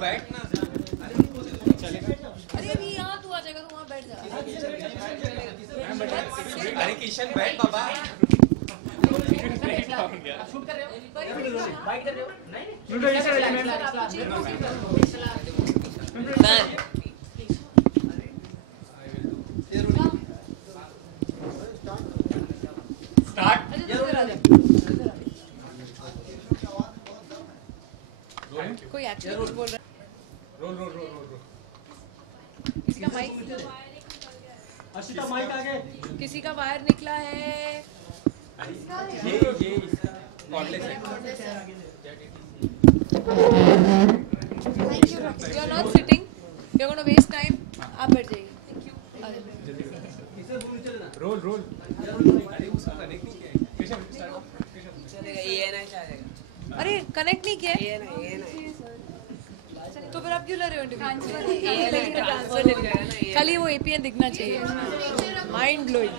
बैठ ना चलेगा। अरे अभी यहाँ तू आ जाएगा तो वहाँ बैठ जा। अरे किशन बैठ बाबा। शूट कर रहे हो? बाइक कर रहे हो? स्टार्ट। कोई एक्चुअली कुछ बोल रहा है? Roll roll roll roll. किसी का माइक अर्शिता माइक आ गए। किसी का वायर निकला है। ये कॉर्डलेस है। You are not sitting. You are going to waste time. आप बैठ जाइए। Roll roll. अरे उसका कनेक्ट नहीं किया है। किशन चलेगा ये नहीं चलेगा। अरे कनेक्ट नहीं किया है? ये नहीं तो फिर आप क्यों ले रहे हो इंटरव्यू? ट्रांसफर ले जाएगा ना ये। खाली वो एपीएन दिखना चाहिए। Mind blowing.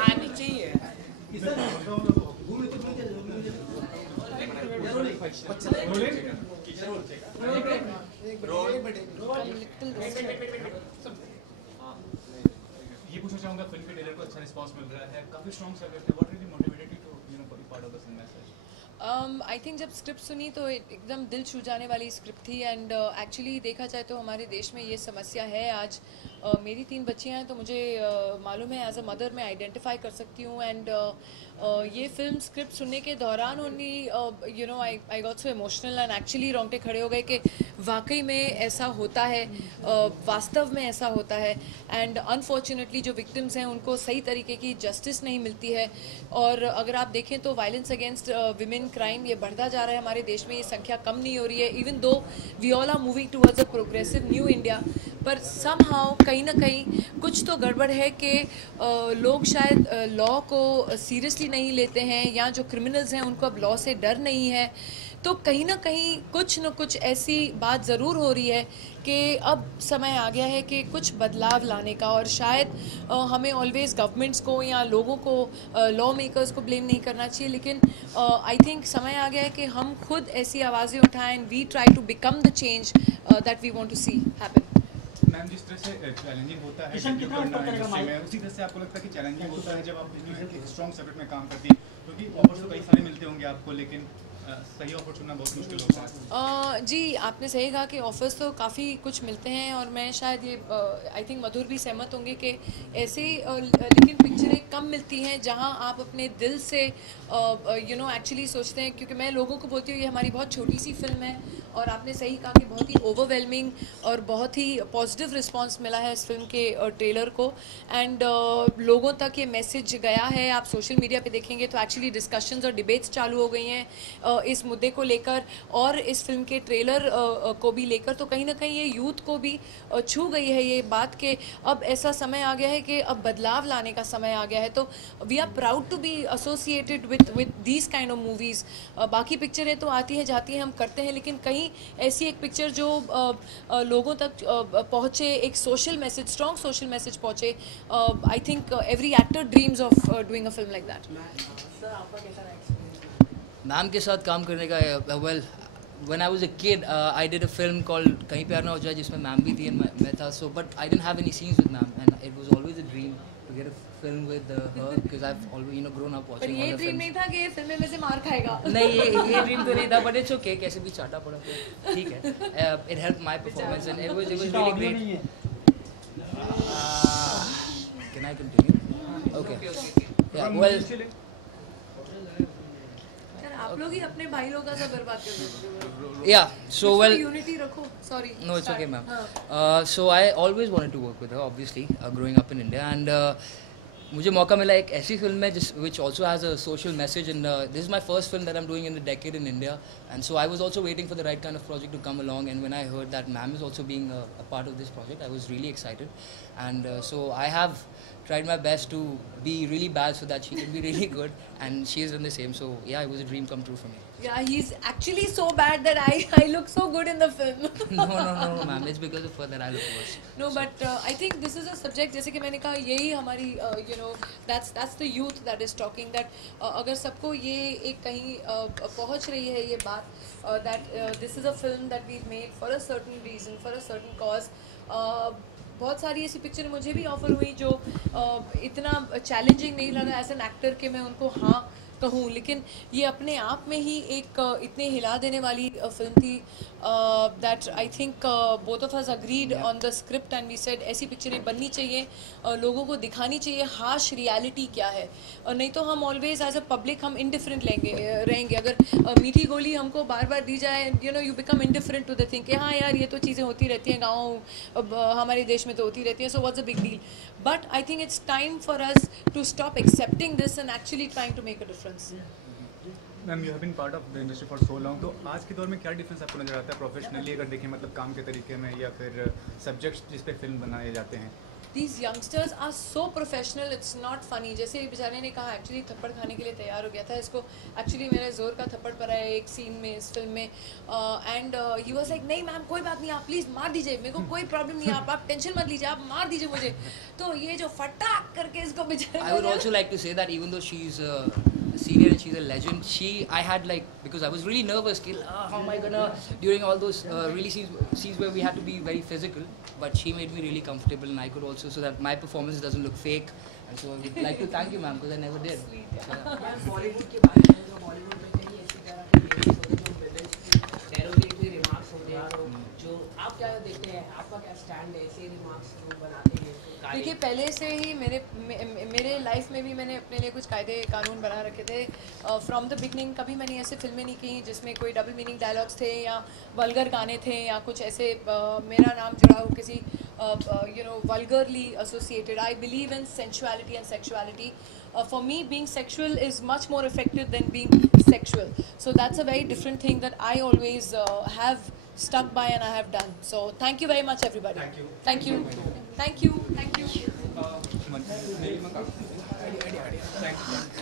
हाँ नीचे ही है। ये पूछना चाहूँगा, फिल्म के ट्रेलर को अच्छा रिस्पांस मिल रहा है, काफी स्ट्रॉन्ग सब्जेक्ट है, what really motivated you to be part of this message? I think जब स्क्रिप्ट सुनी तो एकदम दिल छू जाने वाली स्क्रिप्ट थी एंड एक्चुअली देखा जाए तो हमारे देश में ये समस्या है आज। मेरी 3 बच्चियाँ हैं तो मुझे मालूम है एज अ मदर मैं आइडेंटिफाई कर सकती हूँ एंड ये फिल्म स्क्रिप्ट सुनने के दौरान only I got so emotional and actually रोंगटे खड़े हो गए कि वाकई में ऐसा होता है, वास्तव में ऐसा होता है एंड अनफॉर्चुनेटली जो विक्टिम्स हैं उनको सही तरीके की जस्टिस नहीं मिलती है। और अगर आप देखें तो वायलेंस अगेंस्ट विमेन क्राइम ये बढ़ता जा रहा है हमारे देश में, ये संख्या कम नहीं हो रही है even though we all are moving towards a progressive new India. पर समहाउ कहीं ना कहीं कुछ तो गड़बड़ है कि लोग शायद लॉ को सीरियसली नहीं लेते हैं या जो क्रिमिनल्स हैं उनको अब लॉ से डर नहीं है। तो कहीं ना कहीं कुछ न कुछ ऐसी बात ज़रूर हो रही है कि अब समय आ गया है कि कुछ बदलाव लाने का। और शायद हमें ऑलवेज़ गवर्नमेंट्स को या लोगों को लॉ मेकर्स को ब्लेम नहीं करना चाहिए, लेकिन आई थिंक समय आ गया है कि हम खुद ऐसी आवाज़ें उठाएं and we try to become the change that we want to see happen. Ma'am, जिस तरह से चैलेंजिंग होता है डेब्यू करना इंडस्ट्री में, उसी तरह से आपको लगता है कि चैलेंजिंग होता है जब आप एक स्ट्रॉन्ग सब्जेक्ट में काम करती हैं? क्योंकि ऑफर्स तो कई सारे मिलते होंगे आपको, लेकिन सही ऑफर चुनना बहुत मुश्किल होता है। जी आपने सही कहा कि ऑफर्स तो काफ़ी कुछ मिलते हैं और मैं शायद ये आई थिंक मधुर भी सहमत होंगे कि ऐसे लेकिन पिक्चरें कम मिलती हैं जहां आप अपने दिल से एक्चुअली सोचते हैं। क्योंकि मैं लोगों को बोलती हूँ ये हमारी बहुत छोटी सी फिल्म है और आपने सही कहा कि बहुत ही ओवरवेलमिंग और बहुत ही पॉजिटिव रिस्पांस मिला है इस फिल्म के ट्रेलर को एंड लोगों तक ये मैसेज गया है। आप सोशल मीडिया पे देखेंगे तो एक्चुअली डिस्कशंस और डिबेट्स चालू हो गई हैं इस मुद्दे को लेकर और इस फिल्म के ट्रेलर को भी लेकर। तो कहीं ना कहीं ये यूथ को भी छू गई है ये बात कि अब ऐसा समय आ गया है कि अब बदलाव लाने का समय आ गया है। तो we are proud to be associated with these kind of movies. बाकी पिक्चरें तो आती हैं जाती हैं, हम करते हैं, लेकिन कहीं ऐसी एक पिक्चर जो लोगों तक पहुँचे, एक social message, strong social message पहुँचे। I think every actor dreams of doing a film like that. Ma'am के साथ काम करने का well when I was a kid I did a film called Kahin Pyaar ना हो जाए जिसमें मैम भी थी एंड मैं था। So but I didn't have any scenes with ma'am and it was always a dream to get a film with her because I have always grown up पर watching ये ड्रीम नहीं था कि ये फिल्म में से मार खाएगा। नहीं ये ड्रीम तो नहीं था बट इट्स ओके, कैसे भी चाटा पड़ा तो ठीक है। It help my performance and it was really great. Can I continue? Okay या वेल आप लोग ही अपने भाई लोगों का सब बर्बाद कर देते हो। yeah so well यूनिटी रखो। Sorry no it's okay ma'am. So I always wanted to work with her obviously growing up in India and मुझे मौका मिला एक ऐसी फिल्म में जिस which also has a social message and this is my first film that I'm doing in the decade in India and so I was also waiting for the right kind of project to come along and when I heard that ma'am is also being a part of this project I was really excited and so I have tried my best to be really bad so that she can be really good, and she has done the same. So yeah, it was a dream come true for me. Yeah, he's actually so bad that I look so good in the film. No, ma'am. It's because of her that I look worse. No, but I think this is a subject, जैसे कि मैंने कहा, यही हमारी you know, that's the youth that is talking, that अगर सबको ये एक कहीं पहुंच रही है ये बात, that this is a film that we've made for a certain reason, for a certain cause. बहुत सारी ऐसी पिक्चर मुझे भी ऑफर हुई जो इतना चैलेंजिंग नहीं लगा एज एन एक्टर कि मैं उनको हाँ कहूँ, लेकिन ये अपने आप में ही एक इतने हिला देने वाली फिल्म थी that I think both of us agreed on the script and we said ऐसी पिक्चरें बननी चाहिए, लोगों को दिखानी चाहिए हार्श रियलिटी क्या है, और नहीं तो हम ऑलवेज एज अ पब्लिक हम इंडिफरेंट रहेंगे। अगर मीठी गोली हमको बार बार दी जाए, you know, you become indifferent to the thing कि हाँ यार ये तो चीज़ें होती रहती हैं, गाँव हमारे देश में तो होती रहती हैं, so what's a big deal. But I think it's time for us to stop accepting this and actually trying to make a difference. Ma'am, you have been part of the industry for so long, तो आज के दौर में क्या difference आपको नजर आता है प्रोफेशनली अगर देखें, मतलब काम के तरीके में या फिर सब्जेक्ट्स जिस पे फिल्म बनाए जाते हैं? These youngsters are so professional, it's not funny. जैसे बेचारे ने कहा, एक्चुअली थप्पड़ खाने के लिए तैयार हो गया था, इसको एक्चुअली मेरे जोर का थप्पड़ पड़ा है एक सीन में इस फिल्म में, एंड ही वाज लाइक नहीं मैम कोई बात नहीं, आप प्लीज़ मार दीजिए, मेरे को कोई प्रॉब्लम नहीं है, आप टेंशन मत लीजिए, आप मार दीजिए मुझे। तो ये जो फटाक करके इसको बेचारे, I would also like to say that even though she's senior and she's a legend, I had like, because I was really nervous, how am I gonna, during all those really scenes where we had to be very physical, but she made me really comfortable, and I could also, so that my performance doesn't look fake, and so I would like to thank you ma'am, because I never did. Bollywood की बात करें तो बॉलीवुड में कई ऐसी तरह के lyrics होते हैं जो विलेंस डेरोगेटरी रिमार्क्स होते हैं, तो जो आप क्या देखते हैं, आपका क्या स्टैंड है ऐसे रिमार्क्स जो बनाते हैं? देखिए पहले से ही मेरे लाइफ में भी मैंने अपने लिए कुछ कायदे कानून बना रखे थे फ्रॉम द बिगनिंग। कभी मैंने ऐसे फिल्में नहीं की जिसमें कोई डबल मीनिंग डायलॉग्स थे या वल्गर गाने थे या कुछ ऐसे मेरा नाम जुड़ा हो किसी you know vulgarly associated. I believe in sensuality and sexuality. For me, being sexual is much more effective than being sexual. So that's a very different thing that I always have stuck by and I have done. So thank you very much, everybody. Thank you. Thank you. Thank you. Thank you. Thank you.